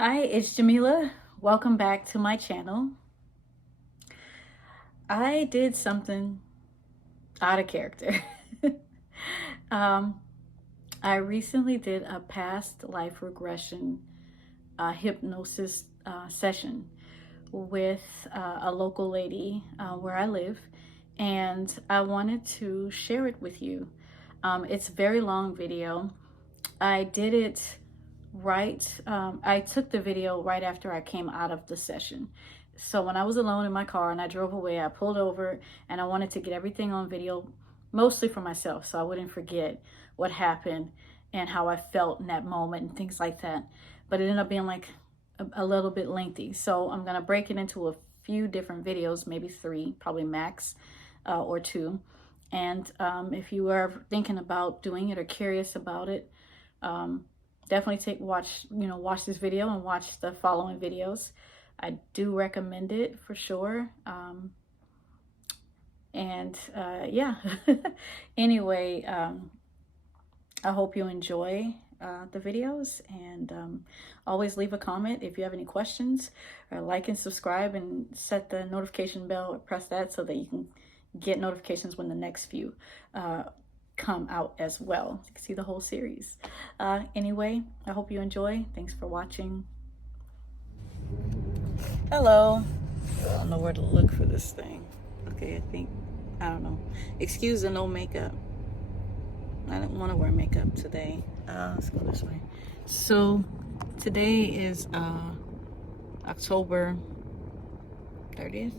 Hi, it's Jamila. Welcome back to my channel. I did something out of character. um, I recently did a past life regression hypnosis session with a local lady where I live, and I wanted to share it with you. It's a very long video. I did it I took the video right after I came out of the session. So when I was alone in my car and I drove away, I pulled over and I wanted to get everything on video, mostly for myself, so I wouldn't forget what happened and how I felt in that moment and things like that. But it ended up being like a little bit lengthy. So I'm gonna break it into a few different videos, maybe 3, probably max, or 2. And if you are thinking about doing it or curious about it, definitely watch this video and watch the following videos. I do recommend it for sure. Yeah. Anyway, I hope you enjoy the videos, and always leave a comment if you have any questions, or like and subscribe and set the notification bell or press that so that you can get notifications when the next few come out as well. You can see the whole series. Anyway, I hope you enjoy. Thanks for watching. Hello. I don't know where to look for this thing. Okay, I don't know. Excuse the no makeup. I didn't want to wear makeup today. Let's go this way. So today is October 30th,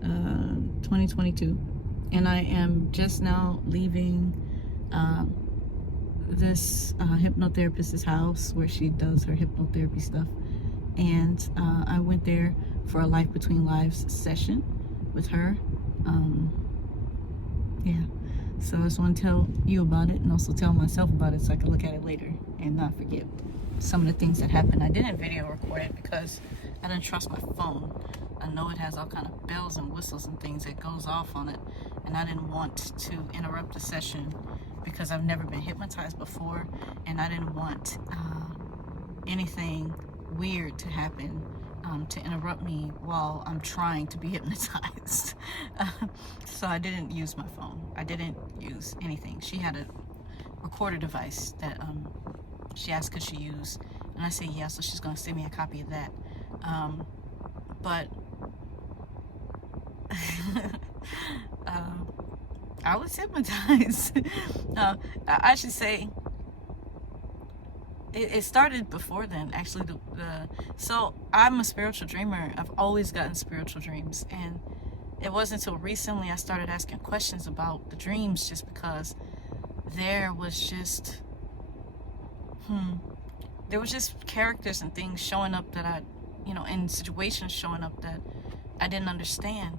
2022. And I am just now leaving this hypnotherapist's house where she does her hypnotherapy stuff. And I went there for a Life Between Lives session with her. Yeah, so I just want to tell you about it and also tell myself about it so I can look at it later and not forget some of the things that happened. I didn't video record it because I didn't trust my phone. I know it has all kind of bells and whistles and things that goes off on it, and I didn't want to interrupt the session because I've never been hypnotized before, and I didn't want anything weird to happen to interrupt me while I'm trying to be hypnotized. So I didn't use my phone. I didn't use anything. She had a recorder device that she asked could she use, and I said yeah, so she's going to send me a copy of that. But I was hypnotized. I should say it started before then, actually. So I'm a spiritual dreamer. I've always gotten spiritual dreams, and it wasn't until recently I started asking questions about the dreams, just because there was just characters and things showing up that in situations showing up that I didn't understand.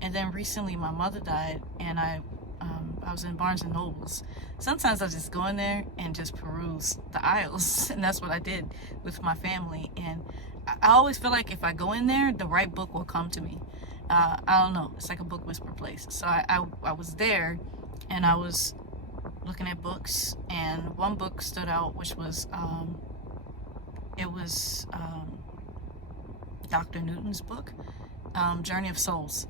And then recently my mother died, and I was in Barnes and Nobles. Sometimes I just go in there and just peruse the aisles, and that's what I did with my family. And I always feel like if I go in there, the right book will come to me. I don't know, it's like a book whisper place. So I was there, and I was looking at books, and one book stood out, which was Dr. Newton's book, Journey of Souls.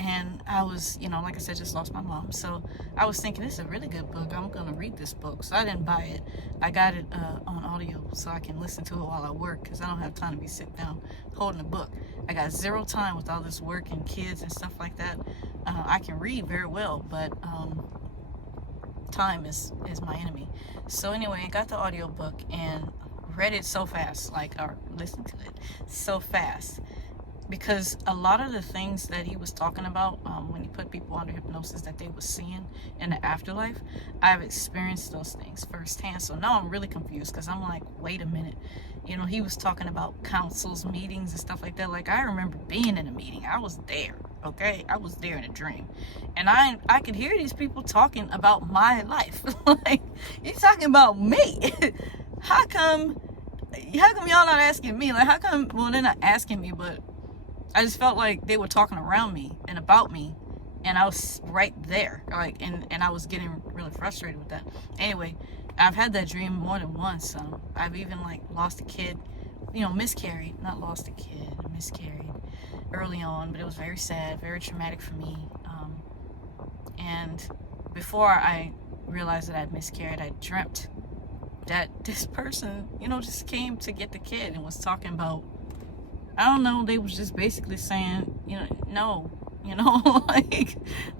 And I was, like I said, just lost my mom. So I was thinking, this is a really good book. I'm going to read this book. So I didn't buy it. I got it on audio so I can listen to it while I work, because I don't have time to be sitting down holding a book. I got zero time with all this work and kids and stuff like that. I can read very well, but time is my enemy. So anyway, I got the audio book and read it so fast, or listened to it so fast, because a lot of the things that he was talking about when he put people under hypnosis that they were seeing in the afterlife, I've experienced those things firsthand. So now I'm really confused, because I'm like, wait a minute, he was talking about councils, meetings and stuff like that. Like, I remember being in a meeting. I was there, okay? I was there in a dream, and I could hear these people talking about my life. Like, you're talking about me. How come y'all not asking me? Like, how come, well, they're not asking me, but I just felt like they were talking around me and about me, and I was right there, like, and I was getting really frustrated with that. Anyway, I've had that dream more than once. I've even lost a kid miscarried, not lost a kid, miscarried early on, but it was very sad, very traumatic for me. And before I realized that I'd miscarried, I dreamt that this person, just came to get the kid and was talking about, I don't know, they was just basically saying, no,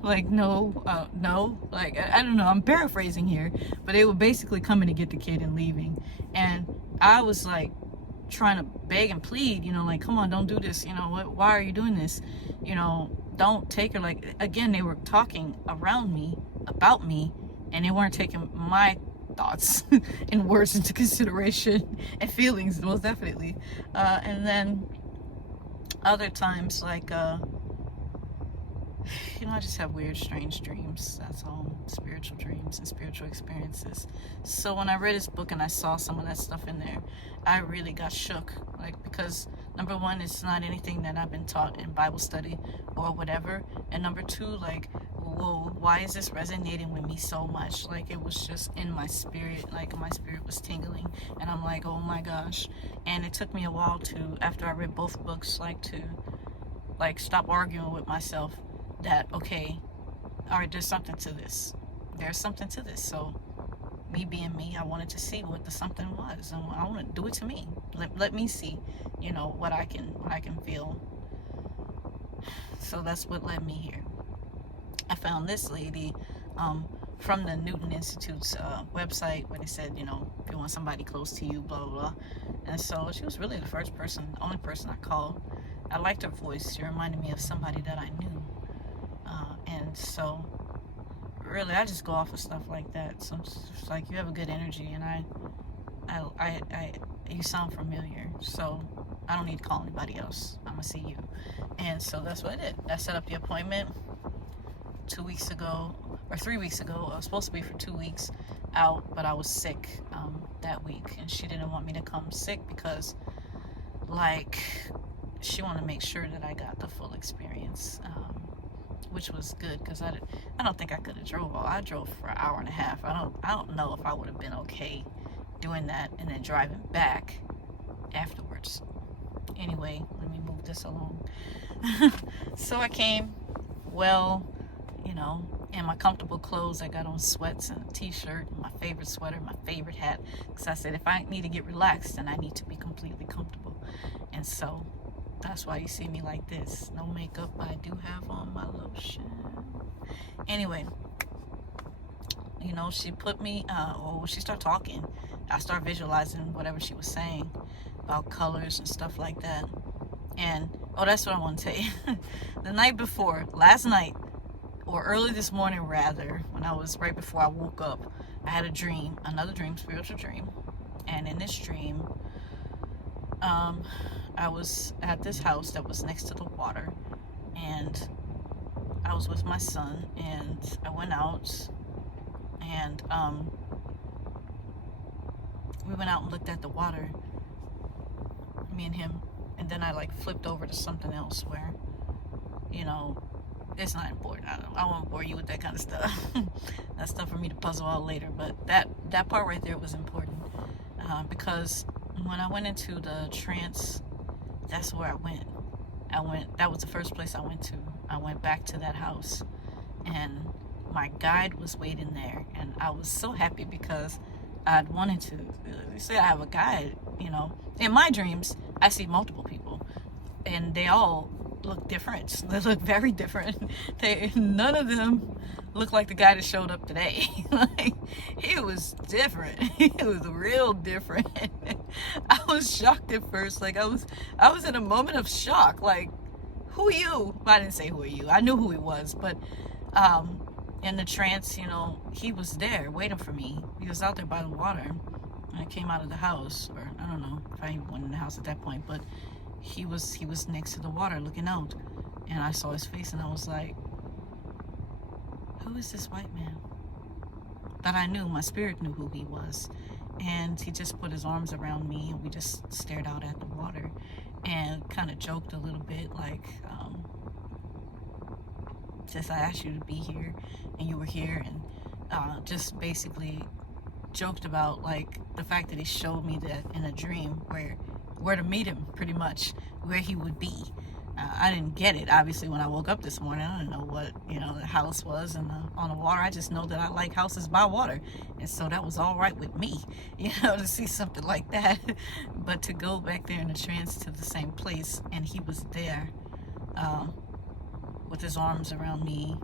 like no, no, like I don't know, I'm paraphrasing here, but they were basically coming to get the kid and leaving. And I was like trying to beg and plead, like, come on, don't do this, why are you doing this, don't take her. Like, again, they were talking around me about me, and they weren't taking my thoughts and words into consideration, and feelings most definitely. And then other times, like I just have weird, strange dreams. That's all. Spiritual dreams and spiritual experiences. So when I read his book and I saw some of that stuff in there, I really got shook. Like, because number one, it's not anything that I've been taught in Bible study or whatever. And number two, like, whoa, why is this resonating with me so much? Like, it was just in my spirit. Like, my spirit was tingling. And I'm like, oh my gosh. And it took me a while to, after I read both books, to stop arguing with myself that, okay, all right, there's something to this. There's something to this. So me being me, I wanted to see what the something was. And I want to do it to me. Let me see, what I can feel. So that's what led me here. I found this lady from the Newton Institute's website, where they said, if you want somebody close to you, blah, blah, blah. And so she was really the only person I called. I liked her voice. She reminded me of somebody that I knew. And so really, I just go off of stuff like that. So it's like, you have a good energy, and you sound familiar, so I don't need to call anybody else. I'm gonna see you. And so that's what I did. I set up the appointment 3 weeks ago. I was supposed to be for 2 weeks out, but I was sick that week, and she didn't want me to come sick because, like, she wanted to make sure that I got the full experience, which was good, because I don't think I could have drove. I drove for an hour and a half. I don't know if I would have been okay doing that and then driving back afterwards. Anyway, let me move this along. So I came, in my comfortable clothes. I got on sweats and a t-shirt, my favorite sweater, my favorite hat, because I said, if I need to get relaxed, then I need to be completely comfortable. And so that's why you see me like this. No makeup, but I do have on my lotion. Anyway, she put me, she started talking. I started visualizing whatever she was saying about colors and stuff like that. And, that's what I want to tell you. The night before, last night, or early this morning rather, right before I woke up, I had a dream, another dream, spiritual dream. And in this dream, I was at this house that was next to the water, and I was with my son, and I went out, and we went out and looked at the water, me and him, and then I flipped over to something else where, it's not important. I won't bore you with that kind of stuff. That's stuff for me to puzzle out later, but that part right there was important, because when I went into the trance, that's where I went. That was the first place I went to. I went back to that house, and my guide was waiting there, and I was so happy because I'd wanted to say I have a guide. In my dreams, I see multiple people, and they all look different. They look very different. None of them look like the guy that showed up today. He was different. He was real different. I was shocked at first. I was in a moment of shock. Who are you? I didn't say who are you. I knew who he was, but in the trance, he was there waiting for me. He was out there by the water, and I came out of the house, or I don't know if I even went in the house at that point, but he was next to the water looking out, and I saw his face, and I was like, who is this white man? But I knew, my spirit knew who he was, and he just put his arms around me, and we just stared out at the water and kind of joked a little bit, just I asked you to be here and you were here, and just basically joked about the fact that he showed me that in a dream where where to meet him, pretty much, where he would be. I didn't get it, obviously, when I woke up this morning. I didn't know what, the house was on the water. I just know that I like houses by water. And so that was all right with me, to see something like that. But to go back there in a trance to the same place, and he was there with his arms around me,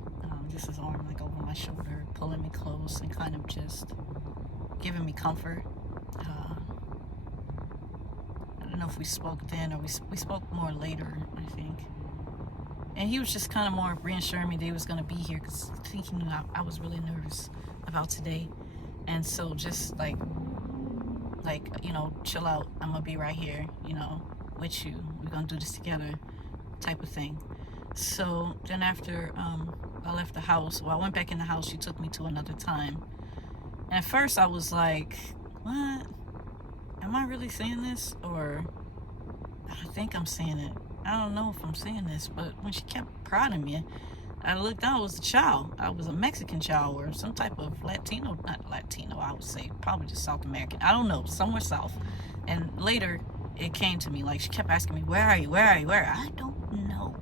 just his arm like over my shoulder, pulling me close and kind of just giving me comfort. I don't know if we spoke then or we spoke more later, I think. And he was just kind of more reassuring me that he was going to be here, because I think he knew I was really nervous about today. And so just like, chill out. I'm going to be right here, with you. We're going to do this together type of thing. So then after I left the house, I went back in the house, she took me to another time. And at first I was like, what? Am I really saying this? Or I think I'm saying it. I don't know if I'm saying this, but when she kept prodding me, I looked down, I was a child. I was a Mexican child or some type of Latino, not Latino, I would say, probably just South American. I don't know, somewhere South. And later it came to me, like she kept asking me, where are you? Where are you? Where? I don't know.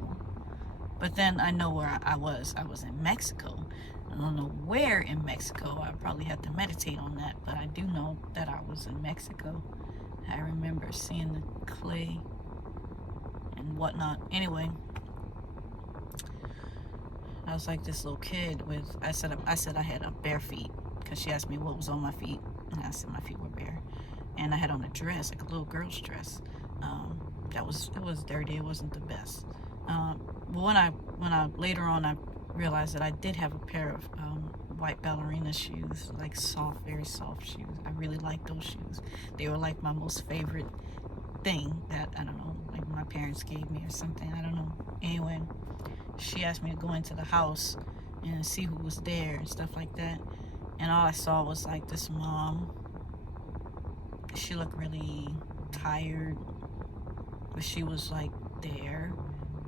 But then I know where I was. I was in Mexico. I don't know where in Mexico. I probably have to meditate on that, but I do know that I was in Mexico. I remember seeing the clay and whatnot. Anyway, I was like this little kid with, I said I had a bare feet, because she asked me what was on my feet, and I said my feet were bare. And I had on a dress, like a little girl's dress. It was dirty. It wasn't the best. When I later on I realized that I did have a pair of white ballerina shoes, like soft, very soft shoes. I really liked those shoes. They were like my most favorite thing that, I don't know, like my parents gave me or something, I don't know. Anyway, she asked me to go into the house and see who was there and stuff like that. And all I saw was like this mom. She looked really tired, but she was like there.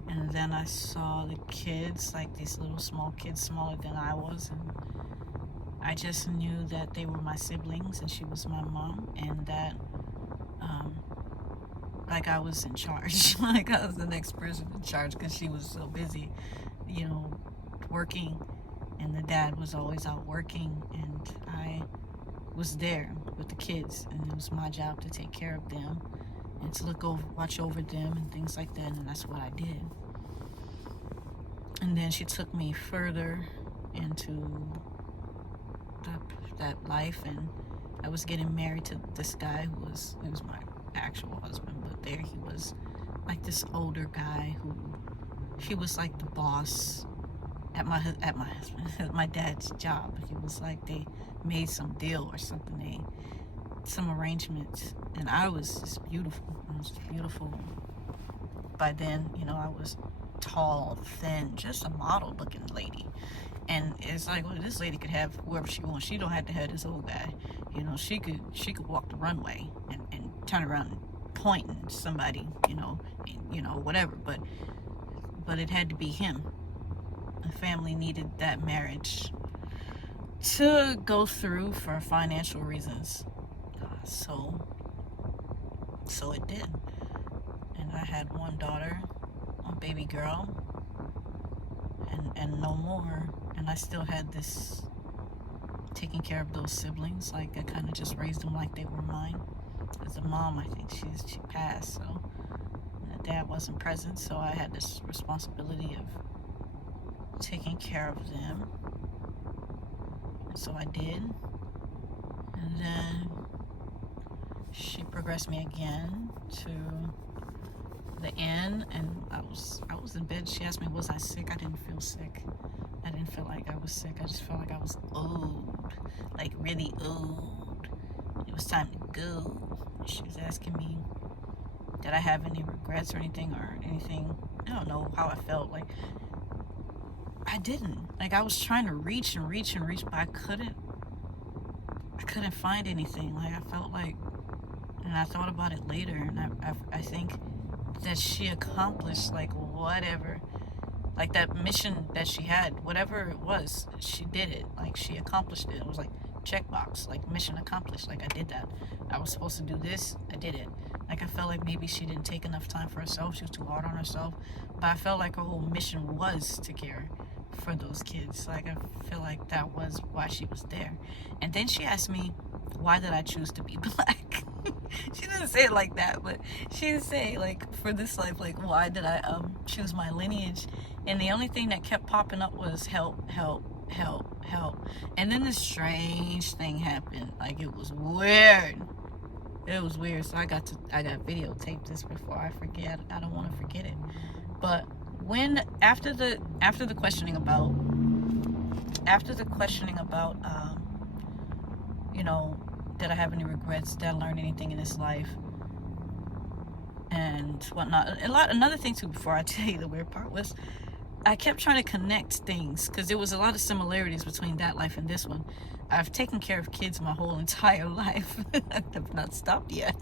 And then I saw the kids, like these little small kids, smaller than I was, and I just knew that they were my siblings and she was my mom, and that like I was in charge, like I was the next person in charge, because she was so busy, working, and the dad was always out working, and I was there with the kids, and it was my job to take care of them and to watch over them and things like that, and that's what I did. And then she took me further into that life, and I was getting married to this guy who was my actual husband, but there he was, like this older guy who, he was like the boss at my my dad's job. He was like, they made some deal or something, some arrangements, and I was just beautiful. I was just beautiful. By then, I was tall, thin, just a model looking lady. And it's like, well, this lady could have whoever she wants. She don't have to have this old guy. She could walk the runway and turn around and point at somebody, whatever. But it had to be him. The family needed that marriage to go through for financial reasons. So it did. And I had one daughter, one baby girl, and no more. And I still had this taking care of those siblings. Like I kind of just raised them like they were mine. As a mom, I think she passed, so the dad wasn't present, so I had this responsibility of taking care of them. And so I did. And then she progressed me again to the end, and I was in bed. She asked me, was I sick? I didn't feel sick. I didn't feel like I was sick. I just felt like I was old, like really old. It was time to go. She was asking me, did I have any regrets or anything? I don't know how I felt. Like I didn't. Like I was trying to reach, but I couldn't find anything. Like I felt like, and I thought about it later, and I think that she accomplished like whatever, like that mission that she had, whatever it was, she did it. Like she accomplished it. It was like checkbox, like mission accomplished. Like I did that. I was supposed to do this, I did it. Like I felt like maybe she didn't take enough time for herself, she was too hard on herself, but I felt like her whole mission was to care for those kids. Like I feel like that was why she was there. And then she asked me, why did I choose to be black? She didn't say it like that, but she did say, like, for this life, like, why did I choose my lineage? And the only thing that kept popping up was help, help, help, help. And then this strange thing happened. Like, it was weird. It was weird. So I got videotaped this before I forget. I don't want to forget it. But when after the questioning about you know, did I have any regrets? Did I learn anything in this life? And whatnot. Another thing too, before I tell you the weird part, was I kept trying to connect things because there was a lot of similarities between that life and this one. I've taken care of kids my whole entire life. I've not stopped yet.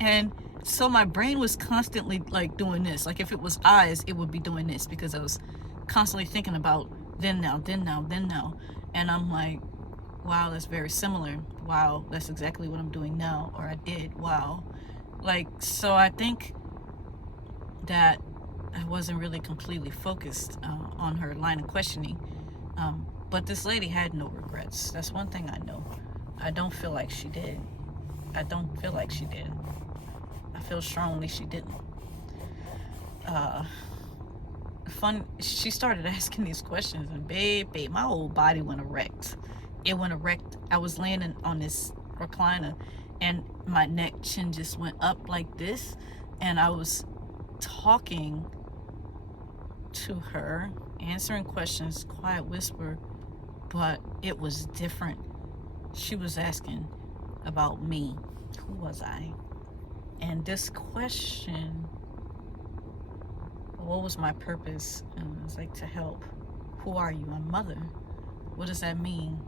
And so my brain was constantly like doing this. Like if it was eyes, it would be doing this because I was constantly thinking about then, now, then, now, then, now. And I'm like, wow, that's very similar. Wow, that's exactly what I'm doing now, or I did. Wow. Like, so I think that I wasn't really completely focused on her line of questioning. But this lady had no regrets. That's one thing I know. I don't feel like she did. I don't feel like she did. I feel strongly she didn't. She started asking these questions, and babe, my whole body went erect. It went erect. I was laying on this recliner, and my neck chin just went up like this, and I was talking to her, answering questions, quiet whisper, but it was different. She was asking about me. Who was I? And this question, what was my purpose? And it was like, to help. Who are you? I'm mother. What does that mean?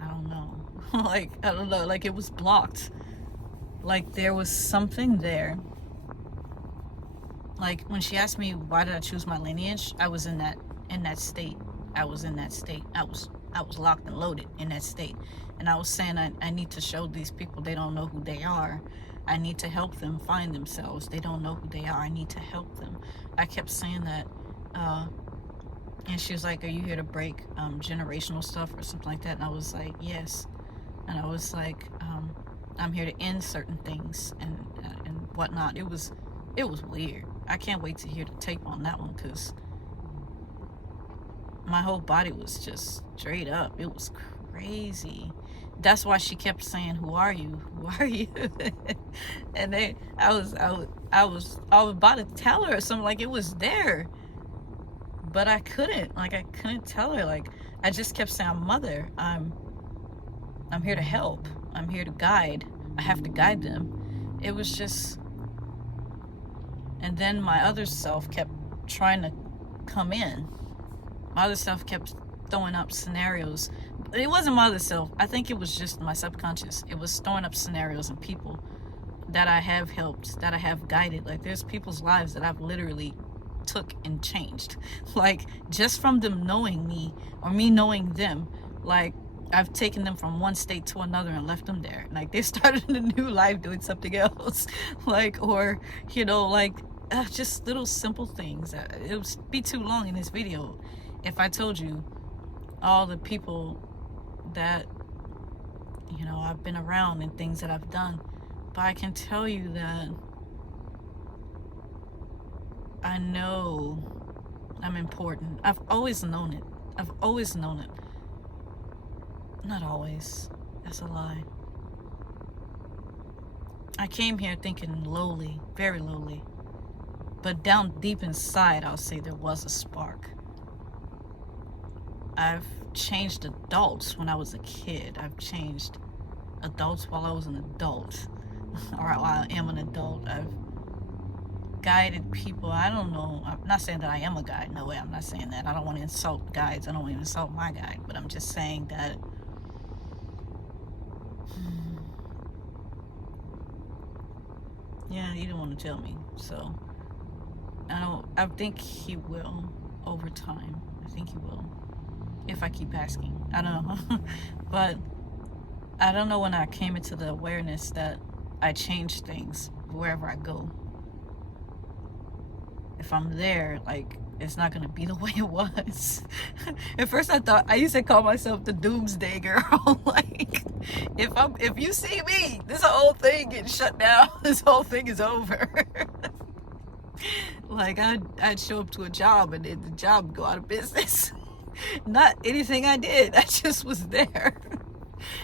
I don't know. Like, I don't know. Like, it was blocked. Like, there was something there. Like, when she asked me why did I choose my lineage, I was in that state. I was in that state. I was locked and loaded in that state. And I was saying I need to show these people they don't know who they are. I need to help them find themselves. They don't know who they are. I need to help them. I kept saying that. And she was like, are you here to break generational stuff or something like that? And I was like, yes. And I was like, I'm here to end certain things and whatnot. It was weird. I can't wait to hear the tape on that one because my whole body was just straight up. It was crazy. That's why she kept saying, who are you? Who are you? And then I was about to tell her something, like it was there. But I couldn't tell her. Like, I just kept saying, I'm mother. I'm here to help. I'm here to guide. I have to guide them. It was just, and then my other self kept trying to come in. My other self kept throwing up scenarios. But it wasn't my other self. I think it was just my subconscious. It was throwing up scenarios and people that I have helped, that I have guided. Like, there's people's lives that I've literally took and changed, like just from them knowing me or me knowing them. Like, I've taken them from one state to another and left them there. Like, they started a new life doing something else. Like, or you know, like just little simple things. It would be too long in this video if I told you all the people that, you know, I've been around and things that I've done. But I can tell you that I know I'm important. I've always known it. I've always known it. Not always. That's a lie. I came here thinking lowly, very lowly. But down deep inside, I'll say there was a spark. I've changed adults when I was a kid. I've changed adults while I was an adult. Or while I am an adult. I've guided people. I don't know. I'm not saying that I am a guide. No way. I'm not saying that. I don't want to insult guides. I don't want to insult my guide. But I'm just saying that yeah, he didn't want to tell me. So I think he will over time. I think he will. if I keep asking. I don't know. But I don't know when I came into the awareness that I change things wherever I go. If I'm there, like, it's not gonna be the way it was. At first I used to call myself the doomsday girl. Like, if you see me, this whole thing getting shut down, this whole thing is over. Like, I'd show up to a job and then the job would go out of business. Not anything I did, I just was there.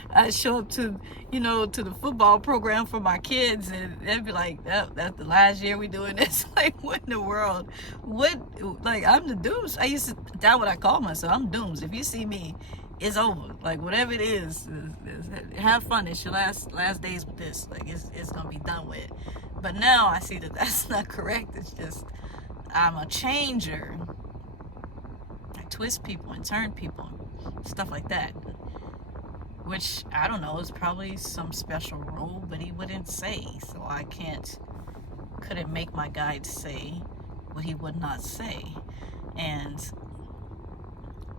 I show up to the football program for my kids, and they'd be like, that's the last year we doing this. Like, what in the world? Like, I'm the dooms. That's what I call myself. I'm dooms. If you see me, it's over. Like, whatever it is have fun. It's your last days with this. Like, it's gonna be done with. But now I see that that's not correct. It's just, I'm a changer. I twist people and turn people, stuff like that. Which, I don't know, is probably some special role, but he wouldn't say. So I couldn't make my guide say what he would not say. And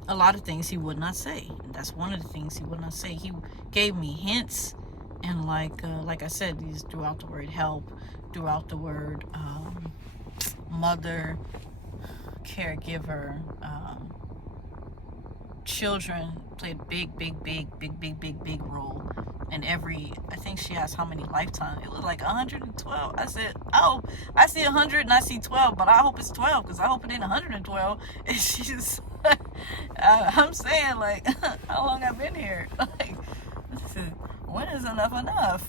a lot of things he would not say. And that's one of the things he would not say. He gave me hints, and like I said, he's throughout the word help, throughout the word mother, caregiver, children played big role in every. I think she asked how many lifetimes. It was like 112. I said, oh, I see 100 and I see 12, but I hope it's 12 because I hope it ain't 112. And she's I'm saying, like, how long I've been here? Like, when is enough?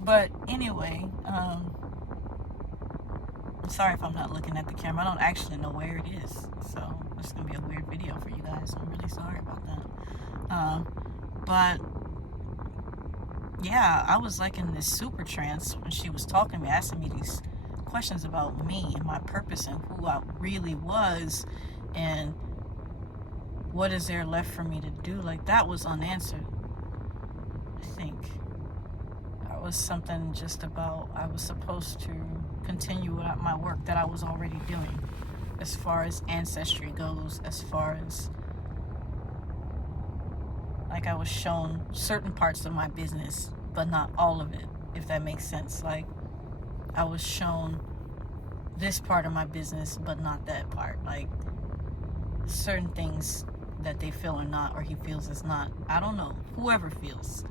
But anyway, I'm sorry if I'm not looking at the camera. I don't actually know where it is, so it's gonna be a weird video for you guys. I'm really sorry about that. But yeah, I was like in this super trance when she was talking to me, asking me these questions about me and my purpose and who I really was, and what is there left for me to do. Like, that was unanswered. I think that was something just about, I was supposed to continue my work that I was already doing, as far as ancestry goes, as far as, like, I was shown certain parts of my business, but not all of it, if that makes sense. Like, I was shown this part of my business, but not that part. Like, certain things that they feel are not, or he feels is not, I don't know, whoever feels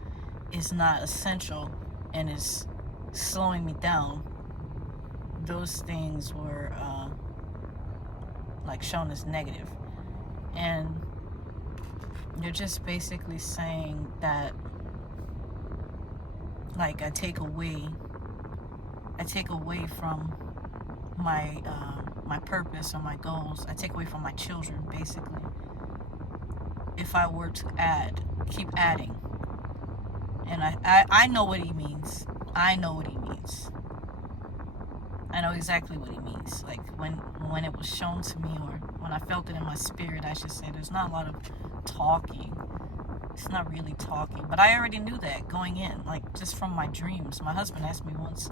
is not essential and is slowing me down. Those things were like shown as negative, and you're just basically saying that, like, I take away from my my purpose or my goals. I take away from my children, basically, if I were to keep adding. And I know what he means. I know what he means. I know exactly what he means. Like, when it was shown to me, or when I felt it in my spirit, I should say, there's not a lot of talking. It's not really talking. But I already knew that going in, like, just from my dreams. My husband asked me once,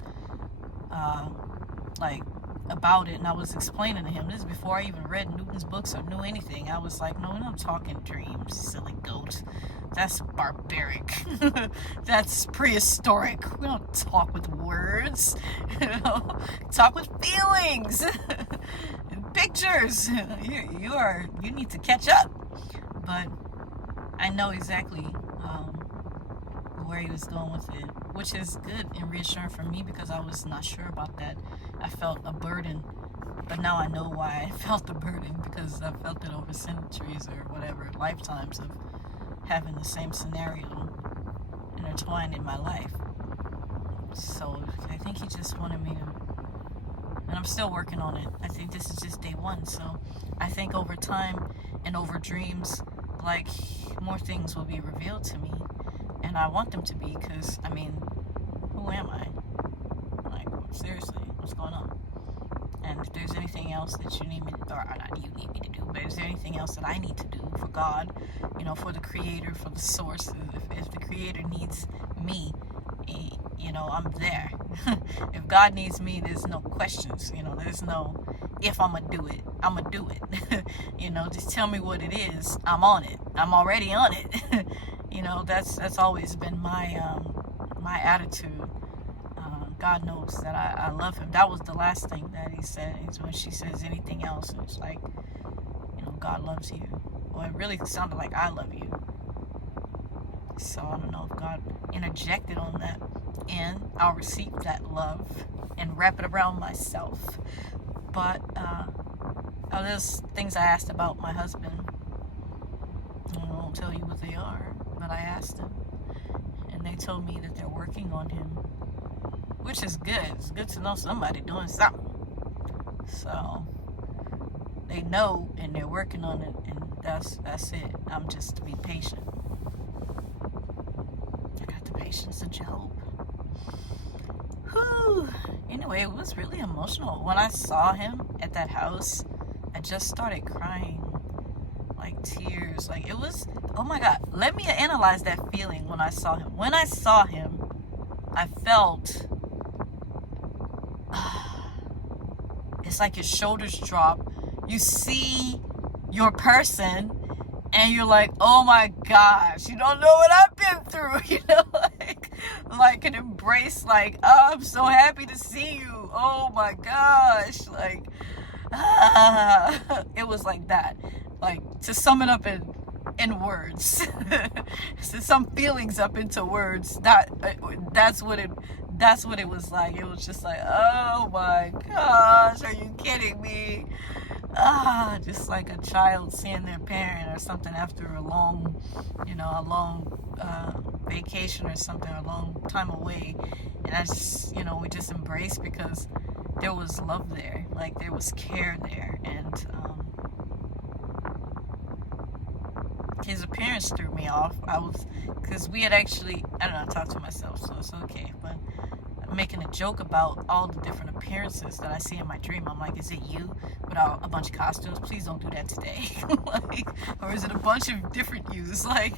like, about it, and I was explaining to him, this is before I even read Newton's books or knew anything. I was like, no, we're not talking dreams, silly goat. That's barbaric. That's prehistoric. We don't talk with words. Talk with feelings. Pictures. You need to catch up. But I know exactly where he was going with it, which is good and reassuring for me, because I was not sure about that. I felt a burden, but now I know why I felt the burden, because I felt it over centuries or whatever, lifetimes of having the same scenario intertwined in my life. So I think he just wanted me to, and I'm still working on it. I think this is just day one. So I think over time and over dreams, like, more things will be revealed to me, and I want them to be, because, I mean, who am I? Like, seriously, what's going on? And if there's anything else that you need me to, or not you need me to do, but is there anything else that I need to do for God, for the creator, for the source? If the creator needs me, you know, I'm there. If God needs me, there's no questions, you know, there's no if I'm gonna do it, I'm gonna do it. You know, just tell me what it is, I'm on it, I'm already on it. You know, that's always been my attitude. God knows that I love him. That was the last thing that he said. Is when she says anything else, it's like, you know, God loves you. Well, it really sounded like I love you. So I don't know if God interjected on that, and I'll receive that love and wrap it around myself. But there's things I asked about my husband. I won't tell you what they are, but I asked them, and they told me that they're working on him, which is good. It's good to know somebody doing something. So they know, and they're working on it, and that's it. I'm just to be patient. I got the patience of Job. Whew. Anyway, it was really emotional. When I saw him at that house, I just started crying. Like tears. Like it was, oh my God. Let me analyze that feeling when I saw him. When I saw him, I felt, it's like your shoulders drop. You see your person, and you're like, oh my gosh, you don't know what I've been through, you know, like an embrace, like, oh, I'm so happy to see you, oh my gosh, like, it was like that, like, to sum it up in words, to sum feelings up into words, that's what it was like. It was just like, oh my gosh, are you kidding me? Just like a child seeing their parent or something after a long vacation or something, a long time away, and I just, you know, we just embraced because there was love there, like there was care there, and his appearance threw me off. Because we had actually, I don't know, I talked to myself, so it's okay, but making a joke about all the different appearances that I see in my dream. I'm like, is it you without a bunch of costumes? Please don't do that today. Like, or is it a bunch of different yous? Like,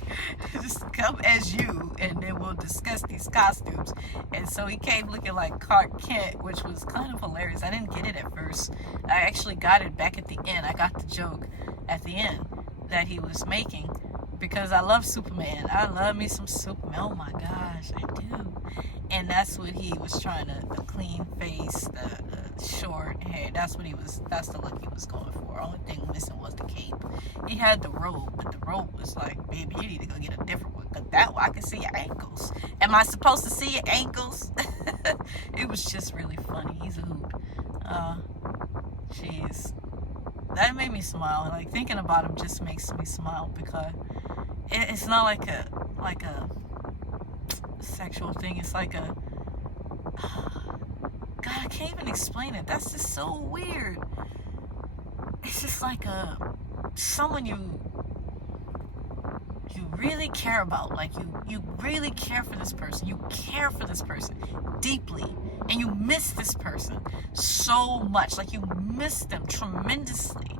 just come as you, and then we'll discuss these costumes. And so he came looking like Clark Kent, which was kind of hilarious. I didn't get it at first. I actually got it back at the end. I got the joke at the end that he was making, because I love Superman. I love me some Superman. Oh my gosh, I do. And that's what he was trying to, the clean face, the short hair. That's the look he was going for. Only thing missing was the cape. He had the robe, but the robe was like, baby, you need to go get a different one, because that one I can see your ankles. Am I supposed to see your ankles? It was just really funny. He's a hoot. Jeez. That made me smile. Like, thinking about him just makes me smile, because it's not like a sexual thing. It's like a, God, I can't even explain it. That's just so weird. It's just like someone you really care about. Like, you really care for this person. You care for this person deeply, and you miss this person so much. Like, you miss them tremendously,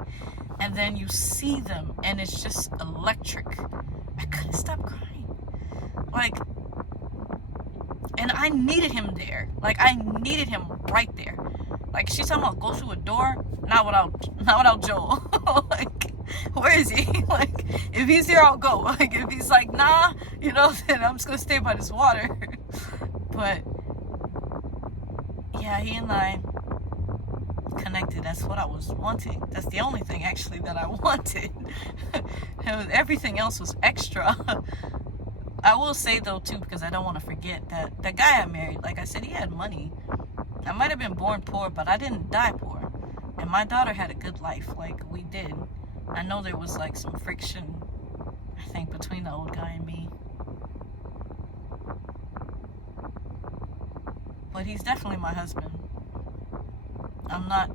and then you see them, and it's just electric. I couldn't stop crying. Like, and I needed him there. Like, I needed him right there. Like, she's talking about go through a door, not without Joel. Like, where is he? Like, if he's here, I'll go. Like, if he's like, nah, you know, then I'm just gonna stay by this water. But yeah, he and I connected. That's what I was wanting. That's the only thing actually that I wanted. Everything else was extra. I will say though too, because I don't want to forget, that the guy I married, like I said, he had money. I might have been born poor, but I didn't die poor. And my daughter had a good life, like we did. I know there was like some friction, I think, between the old guy and me. But he's definitely my husband. I'm not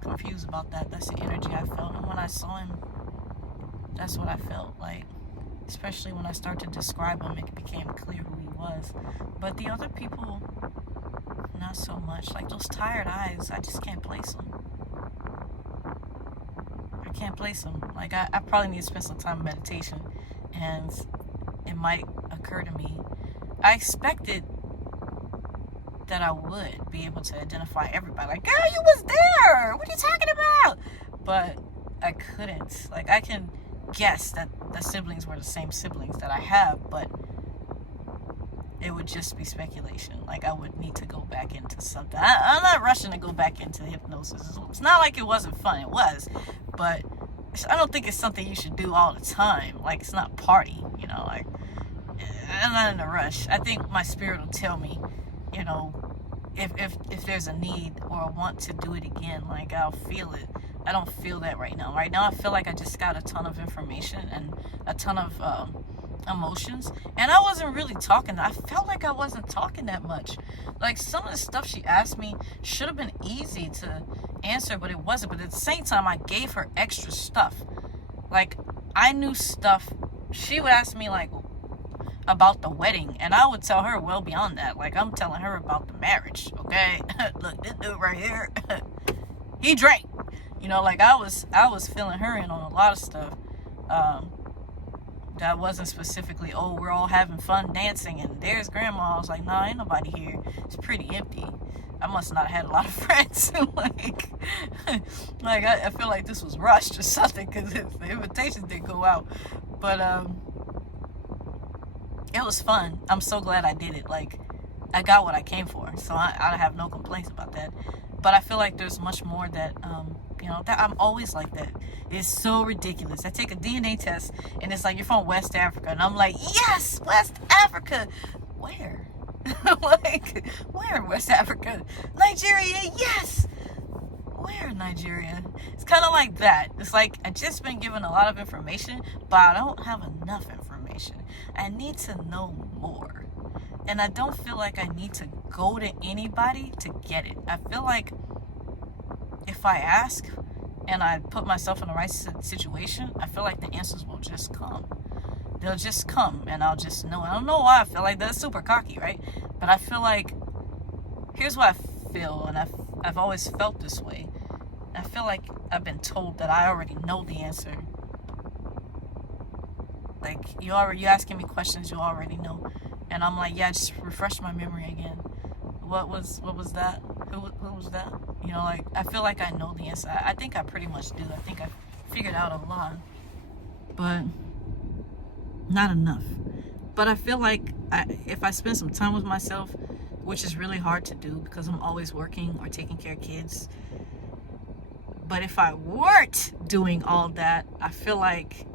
confused about that. That's the energy I felt. And when I saw him, that's what I felt like. Especially when I started to describe him, it became clear who he was. But the other people, not so much. Like those tired eyes, I just can't place them. I can't place them. Like, I probably need to spend some time in meditation, and it might occur to me, I expected that I would be able to identify everybody. Like, girl, you was there. What are you talking about? But I couldn't. Like, I can guess that the siblings were the same siblings that I have, but it would just be speculation. Like, I would need to go back into something. I'm not rushing to go back into hypnosis. It's not like it wasn't fun. It was. But I don't think it's something you should do all the time. Like, it's not party, you know. Like, I'm not in a rush. I think my spirit will tell me, you know, if there's a need or a want to do it again. Like, I'll feel it. I don't feel that right now. Right now, I feel like I just got a ton of information and a ton of emotions, and I wasn't really talking. I felt like I wasn't talking that much. Like, some of the stuff she asked me should have been easy to answer, but it wasn't. But at the same time, I gave her extra stuff. Like, I knew stuff. She would ask me, like, about the wedding, and I would tell her well beyond that. Like, I'm telling her about the marriage, okay? Look, this dude right here, he drank. You know, like, I was filling her in on a lot of stuff. That wasn't specifically, oh, we're all having fun dancing and there's grandma. I was like, nah, ain't nobody here. It's pretty empty. I must not have had a lot of friends. like I feel like this was rushed or something, because the invitations didn't go out. But it was fun. I'm so glad I did it. Like, I got what I came for, so I have no complaints about that. But I feel like there's much more that you know, that I'm always like that. It's so ridiculous. I take a DNA test and it's like, you're from West Africa, and I'm like, yes, West Africa. Where? Like, where in West Africa? Nigeria, yes. Where in Nigeria? It's kind of like that. It's like, I just been given a lot of information, but I don't have enough information. I need to know more. And I don't feel like I need to go to anybody to get it. I feel like if I ask and I put myself in the right situation, I feel like the answers will just come. They'll just come, and I'll just know. I don't know why I feel like that's super cocky, right? But I feel like, here's what I feel, and I've always felt this way. I feel like I've been told that I already know the answer. Like, you asking me questions you already know. And I'm like, yeah, just refresh my memory again. What was that? Who was that? You know, like, I feel like I know the answer. I think I pretty much do. I think I figured out a lot, but not enough. But I feel like if I spend some time with myself, which is really hard to do because I'm always working or taking care of kids. But if I weren't doing all that, I feel like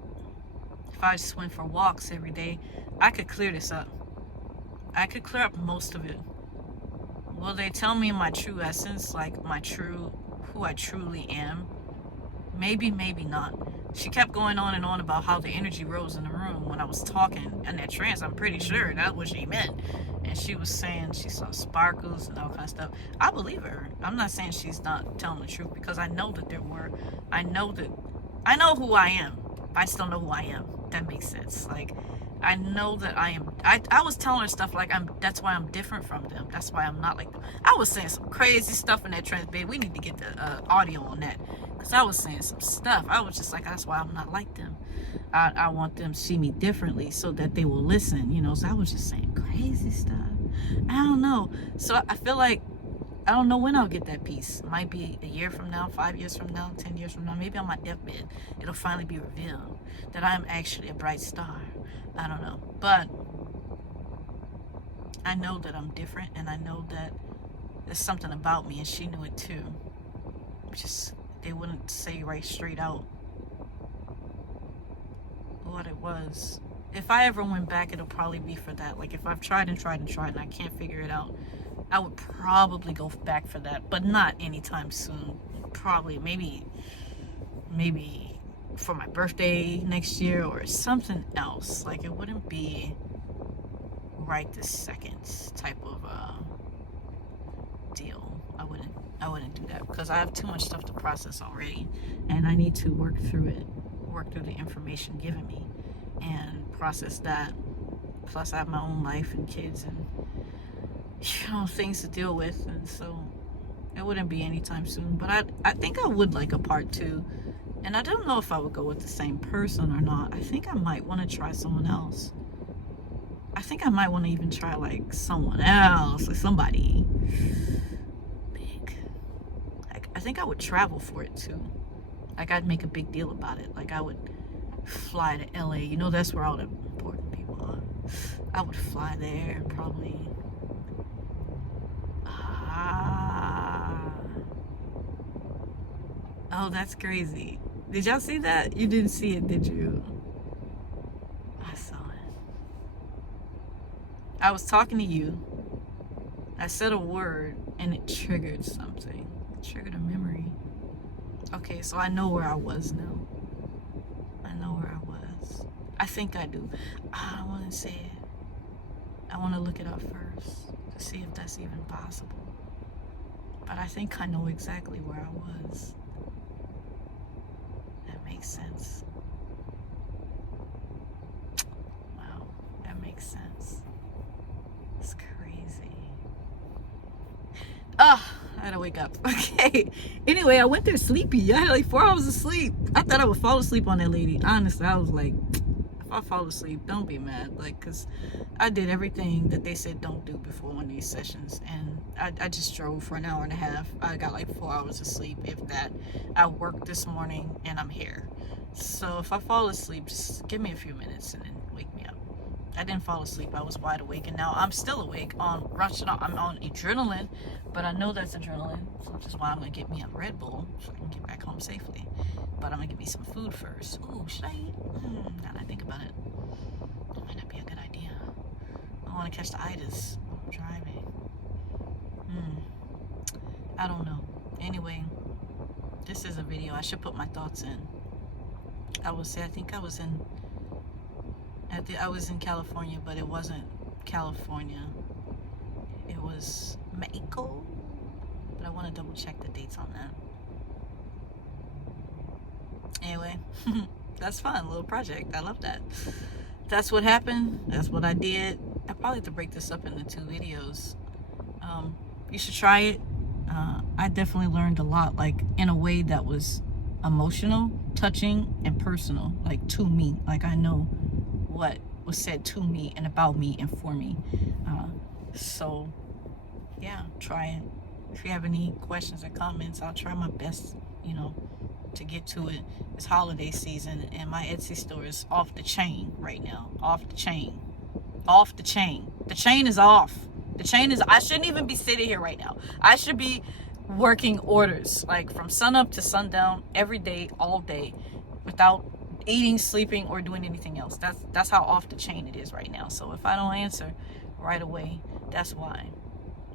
if I just went for walks every day, I could clear this up. I could clear up most of it. Will they tell me my true essence, like who I truly am? Maybe, maybe not. She kept going on and on about how the energy rose in the room when I was talking in that trance. I'm pretty sure that's what she meant. And she was saying she saw sparkles and all kinds of stuff. I believe her. I'm not saying she's not telling the truth, because I know that there were. I know who I am, but I still know who I am. That makes sense. Like, I know that I am. I was telling her stuff like, that's why I'm different from them. That's why I'm not like them. I was saying some crazy stuff in that trance, babe. We need to get the audio on that, because I was saying some stuff. I was just like, that's why I'm not like them. I want them to see me differently so that they will listen, you know. So I was just saying crazy stuff. I don't know. So I feel like, I don't know when I'll get that peace. It might be a year from now, 5 years from now, 10 years from now. Maybe on my deathbed, it'll finally be revealed that I am actually a bright star. I don't know. But I know that I'm different, and I know that there's something about me, and she knew it too. Just, they wouldn't say right straight out what it was. If I ever went back, it'll probably be for that. Like, if I've tried and I can't figure it out, I would probably go back for that, but not anytime soon. Probably maybe for my birthday next year or something else. Like, it wouldn't be right this second type of deal. I wouldn't do that, because I have too much stuff to process already, and I need to work through the information given me and process that. Plus I have my own life and kids and, you know, things to deal with, and so it wouldn't be anytime soon. But I think I would like a part 2, and I don't know if I would go with the same person or not. I think I might want to try someone else. I think I might want to even try like someone else, like somebody big. Like, I think I would travel for it too. Like, I'd make a big deal about it. Like, I would fly to LA. You know, that's where all the important people are. I would fly there and probably. Oh, that's crazy. Did y'all see that? You didn't see it, did you? I saw it. I was talking to you. I said a word and it triggered something. It triggered a memory. Okay, so I know where I was now. I know where I was. I think I do. I don't want to say it. I want to look it up first to see if that's even possible. But I think I know exactly where I was. That makes sense. Wow, that makes sense. It's crazy. I had to wake up. Okay. Anyway, I went there sleepy. I had like 4 hours of sleep. I thought I would fall asleep on that lady. Honestly, I was like, if I fall asleep, don't be mad. Like, because I did everything that they said don't do before one of these sessions. And I just drove for an hour and a half. I got like 4 hours of sleep, if that. I worked this morning and I'm here. So if I fall asleep, just give me a few minutes and then wake me up. I didn't fall asleep. I was wide awake, and now I'm still awake on I'm on adrenaline, but I know that's adrenaline, which is why I'm gonna get me a Red Bull so I can get back home safely. But I'm gonna get me some food first. Ooh, should I eat? Now that I think about it, that might not be a good idea. I want to catch the itis while I'm driving. I don't know. Anyway, this is a video. I should put my thoughts in. I will say I think I was in California, but it wasn't California. It was Mexico. But I want to double check the dates on that. Anyway, that's fun. Little project. I love that. That's what happened. That's what I did. I probably have to break this up into 2 videos. You should try it. I definitely learned a lot, like in a way that was emotional, touching, and personal, like to me. Like, I know what was said to me and about me and for me. So yeah, try it. If you have any questions or comments, I'll try my best, to get to it. It's holiday season and my Etsy store is off the chain right now. Off the chain. The chain is off. I shouldn't even be sitting here right now. I should be working orders like from sun up to sundown every day, all day, without eating, sleeping, or doing anything else. That's how off the chain it is right now. So if I don't answer right away, that's why.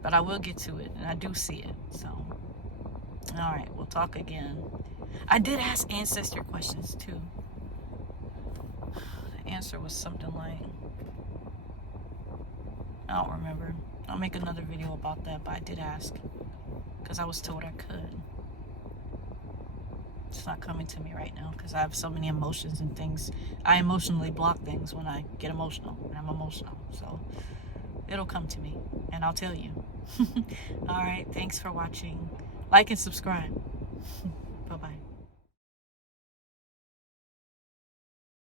But I will get to it, and I do see it. So, all right, we'll talk again. I did ask ancestor questions too. The answer was something like, I don't remember. I'll make another video about that, but I did ask because I was told I could. It's not coming to me right now because I have so many emotions and things. I emotionally block things when I get emotional, and I'm emotional. So it'll come to me, and I'll tell you. All right, thanks for watching. Like and subscribe. Bye-bye.